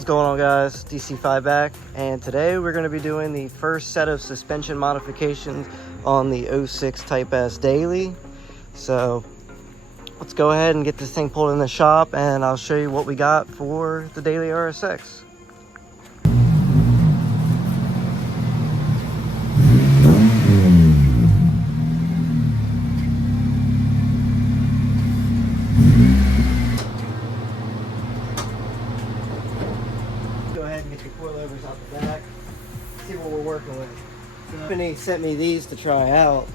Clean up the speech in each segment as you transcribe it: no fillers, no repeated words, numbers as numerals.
What's going on, guys? DC5 back, and today we're going to be doing the first set of suspension modifications on the 06 Type S Daily. So let's go ahead and get this thing pulled in the shop, and I'll show you what we got for the Daily RSX. Go ahead and get your coilovers out the back, see what we're working with. The company sent me these to try out,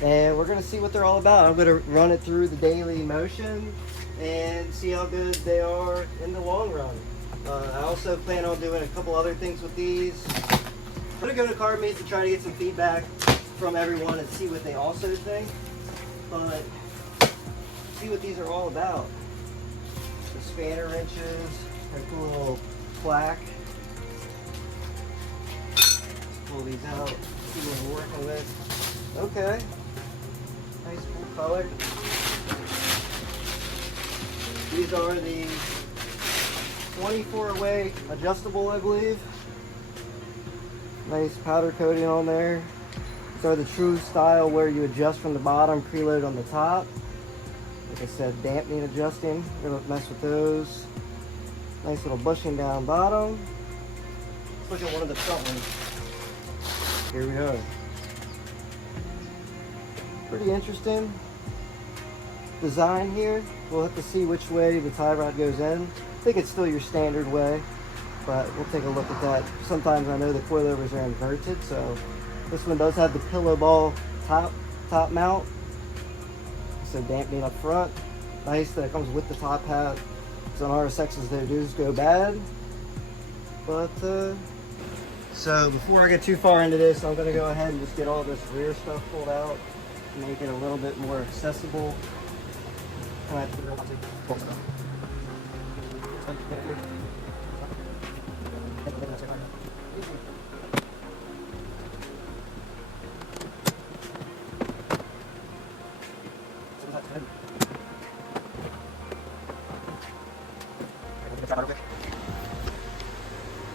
and we're going to see what they're all about. I'm going to run it through the daily motion and see how good they are in the long run. I also plan on doing a couple other things with these. I'm going to go to car meets to try to get some feedback from everyone and see what they also think, but see what these are all about. The spanner wrenches, a cool little plaque. Let's pull these out, see what we're working with. Okay, nice cool color. These are the 24-way adjustable, I believe. Nice powder coating on there. These are the true style where you adjust from the bottom, preload on the top. Like I said, dampening adjusting. We're gonna mess with those. Nice little bushing down bottom. Let's look at one of the front ones. Here we go. Pretty interesting design here. We'll have to see which way the tie rod goes in. I think it's still your standard way, but we'll take a look at that. Sometimes I know the coilovers are inverted, so this one does have the pillow ball top mount. So dampening up front. Nice that it comes with the top hat. Some RSXs they do go bad, but so before I get too far into this, I'm going to go ahead and just get all this rear stuff pulled out, make it a little bit more accessible.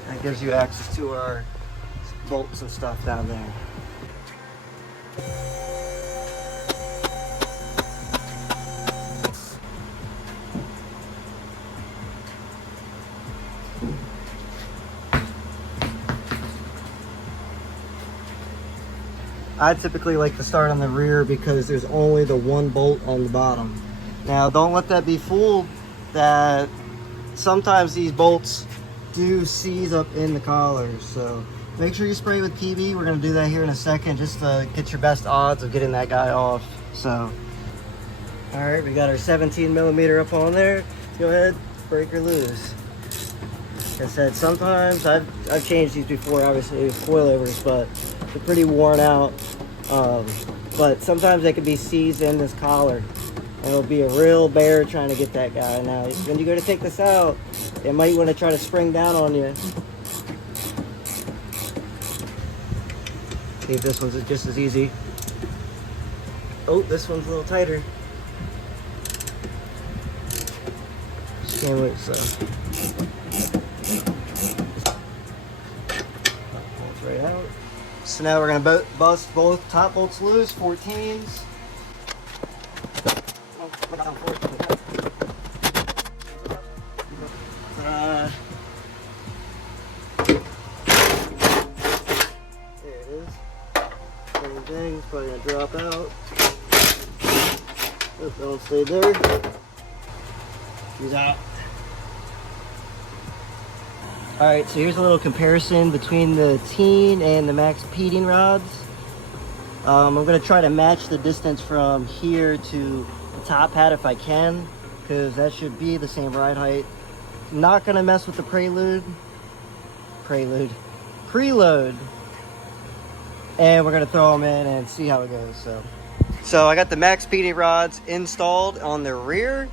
That gives you access to our bolts and stuff down there. I typically like to start on the rear because there's only the one bolt on the bottom. Now don't let that be fooled that sometimes these bolts do seize up in the collars, so make sure you spray with PB. We're going to do that here in a second just to get your best odds of getting that guy off. So all right, we got our 17mm up on there. Go ahead, break or loose. Like I said, sometimes I've changed these before, obviously with coilovers, but they're pretty worn out. But sometimes they can be seized in this collar, and it'll be a real bear trying to get that guy. Now when you go to take this out, they might want to try to spring down on you. See if this one's just as easy. Oh, this one's a little tighter. Just can't wait, so. Pulls right out. So now we're gonna bust both top bolts loose, 14s. There it is. Same thing, it's probably gonna drop out. Oops, don't stay there. He's out. Alright, so here's a little comparison between the teen and the Maxpeedingrods. I'm going to try to match the distance from here to the top hat if I can, because that should be the same ride height. I'm not going to mess with the preload. And we're going to throw them in and see how it goes. So I got the Maxpeedingrods installed on the rear.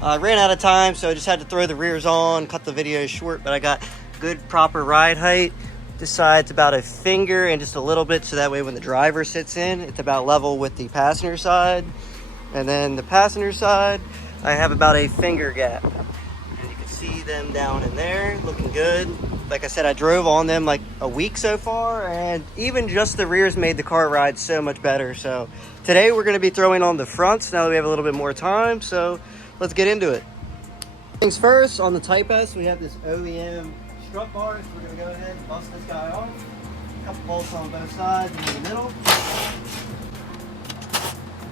I ran out of time, so I just had to throw the rears on, cut the video short, but I got good proper ride height. This side's about a finger and just a little bit, so that way when the driver sits in, it's about level with the passenger side. And then the passenger side, I have about a finger gap. And you can see them down in there, looking good. Like I said, I drove on them like a week so far, and even just the rears made the car ride so much better. So today we're going to be throwing on the fronts now that we have a little bit more time. So let's get into it. Things first, on the Type S, we have this OEM strut bar. So we're going to go ahead and bust this guy off. A couple bolts on both sides and in the middle.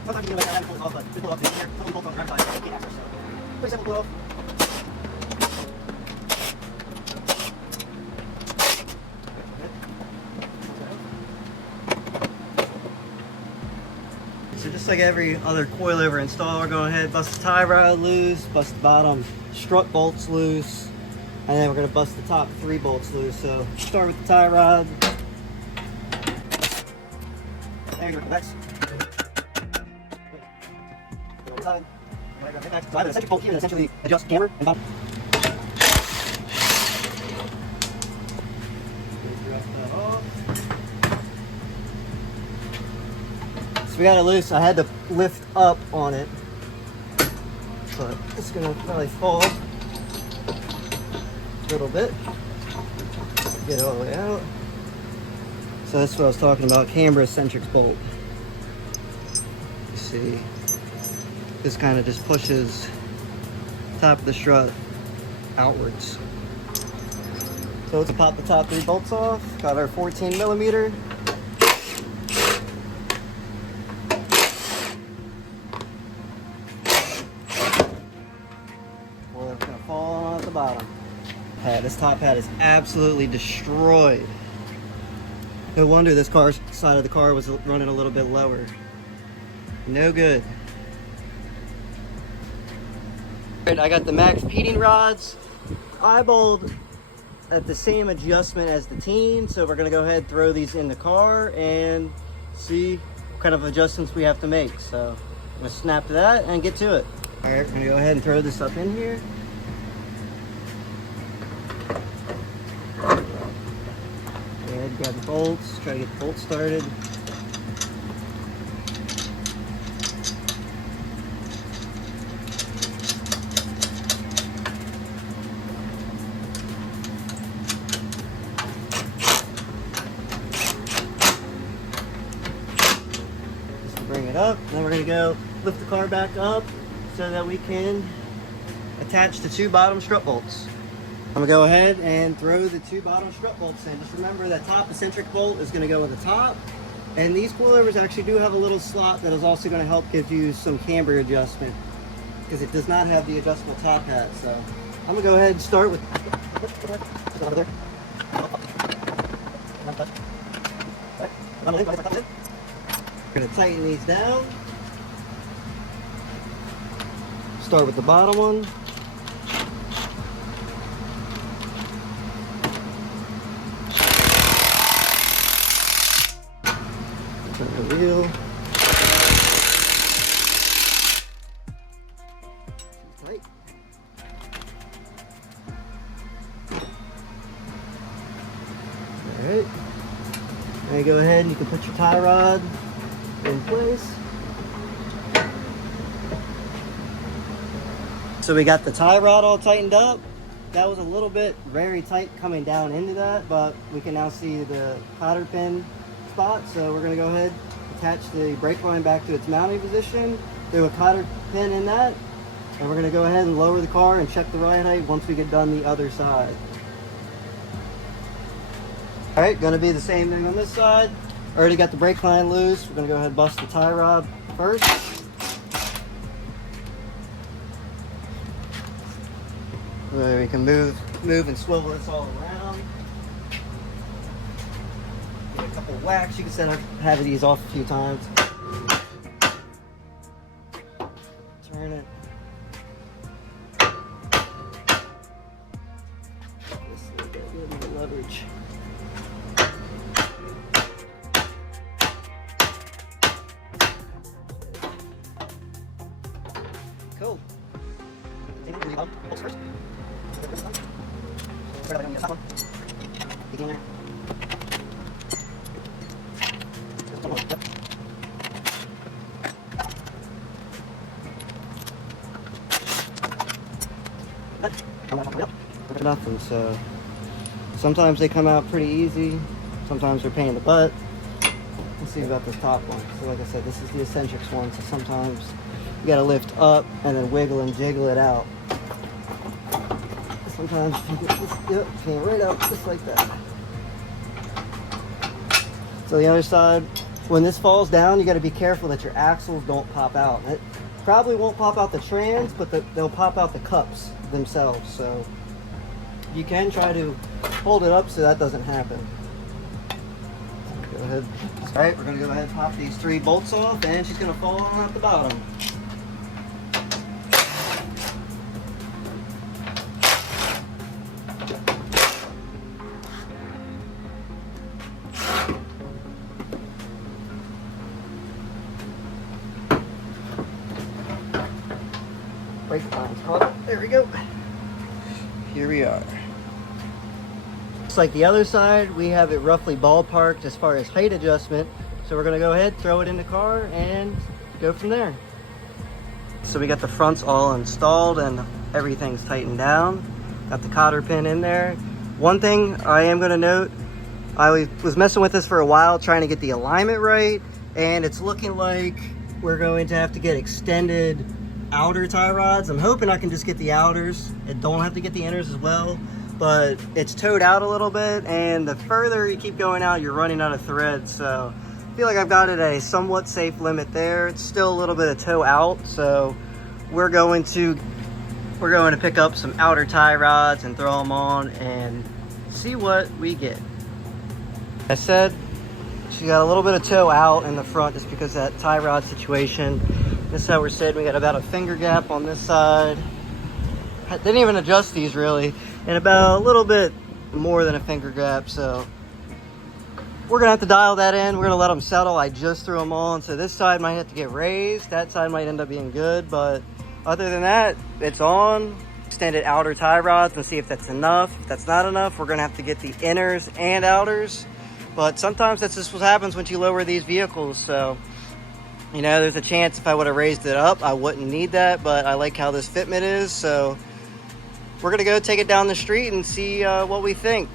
Sometimes you can make that pull it off, but just pull it off here. Some bolts on the right side, so you can't access, so pretty simple pull off. So just like every other coilover installer, go ahead, bust the tie rod loose, bust the bottom strut bolts loose, and then we're going to bust the top 3 bolts loose. So start with the tie rod. There you go, next. So I have an eccentric bolt here that essentially adjusts camber and bottom. So we got it loose. I had to lift up on it, but it's gonna probably fall a little bit. Get it all the way out. So that's what I was talking about, camber eccentric bolt. You see, this kind of just pushes top of the strut outwards. So let's pop the top 3 bolts off. Got our 14 millimeter. Well, it's gonna fall on at the bottom. This top pad is absolutely destroyed. No wonder this side of the car was running a little bit lower. No good. I got the Maxpeedingrods eyeballed at the same adjustment as the Teen, so we're gonna go ahead and throw these in the car and see what kind of adjustments we have to make. So I'm gonna snap to that and get to it. All right, we're gonna go ahead and throw this up in here. Go ahead, grab the bolts, try to get the bolts started. Bring it up, and then we're going to go lift the car back up so that we can attach the 2 bottom strut bolts. I'm going to go ahead and throw the 2 bottom strut bolts in. Just remember that top eccentric bolt is going to go at the top, and these coilovers actually do have a little slot that is also going to help give you some camber adjustment because it does not have the adjustable top hat. So I'm going to go ahead and start with We're going to tighten these down. Start with the bottom one. Turn the wheel. Tight. Alright. Now go ahead and you can put your tie rod in place. So we got the tie rod all tightened up. That was a little bit very tight coming down into that, but we can now see the cotter pin spot. So we're going to go ahead, attach the brake line back to its mounting position, do a cotter pin in that, and we're going to go ahead and lower the car and check the ride height once we get done the other side. All right, going to be the same thing on this side. Already got the brake line loose. We're going to go ahead and bust the tie rod first. Where we can move and swivel this all around. Get a couple whacks. You can set up, have these off a few times. Turn it. Just a little bit more leverage. Cool. First. Beginner. nothing. So sometimes they come out pretty easy, sometimes they're a pain in the butt. Let's see about this top one. So like I said, this is the eccentrics one, so sometimes you gotta lift up and then wiggle and jiggle it out. Sometimes you get this, yep, came right out just like that. So the other side, when this falls down, you gotta be careful that your axles don't pop out. It probably won't pop out the trans, but they'll pop out the cups themselves. So you can try to hold it up so that doesn't happen. Go ahead. All right, we're gonna go ahead and pop these 3 bolts off, and she's gonna fall on at the bottom. Brake line's caught. There we go. Here we are. Just like the other side, we have it roughly ballparked as far as height adjustment. So we're gonna go ahead, throw it in the car, and go from there. So we got the fronts all installed and everything's tightened down. Got the cotter pin in there. One thing I am gonna note, I was messing with this for a while, trying to get the alignment right, and it's looking like we're going to have to get extended outer tie rods. I'm hoping I can just get the outers and don't have to get the inners as well, but it's towed out a little bit, and the further you keep going out, you're running out of thread. So I feel like I've got it at a somewhat safe limit there. It's still a little bit of tow out, so we're going to pick up some outer tie rods and throw them on and see what we get. I said she got a little bit of tow out in the front just because of that tie rod situation. This is how we're sitting. We got about a finger gap on this side. I didn't even adjust these really, and about a little bit more than a finger gap. So we're gonna have to dial that in. We're gonna let them settle. I just threw them on, so this side might have to get raised. That side might end up being good, but other than that, it's on. Extended outer tie rods and see if that's enough. If that's not enough, we're gonna have to get the inners and outers. But sometimes that's just what happens when you lower these vehicles. So, you know, there's a chance if I would have raised it up, I wouldn't need that, but I like how this fitment is. So we're gonna go take it down the street and see what we think.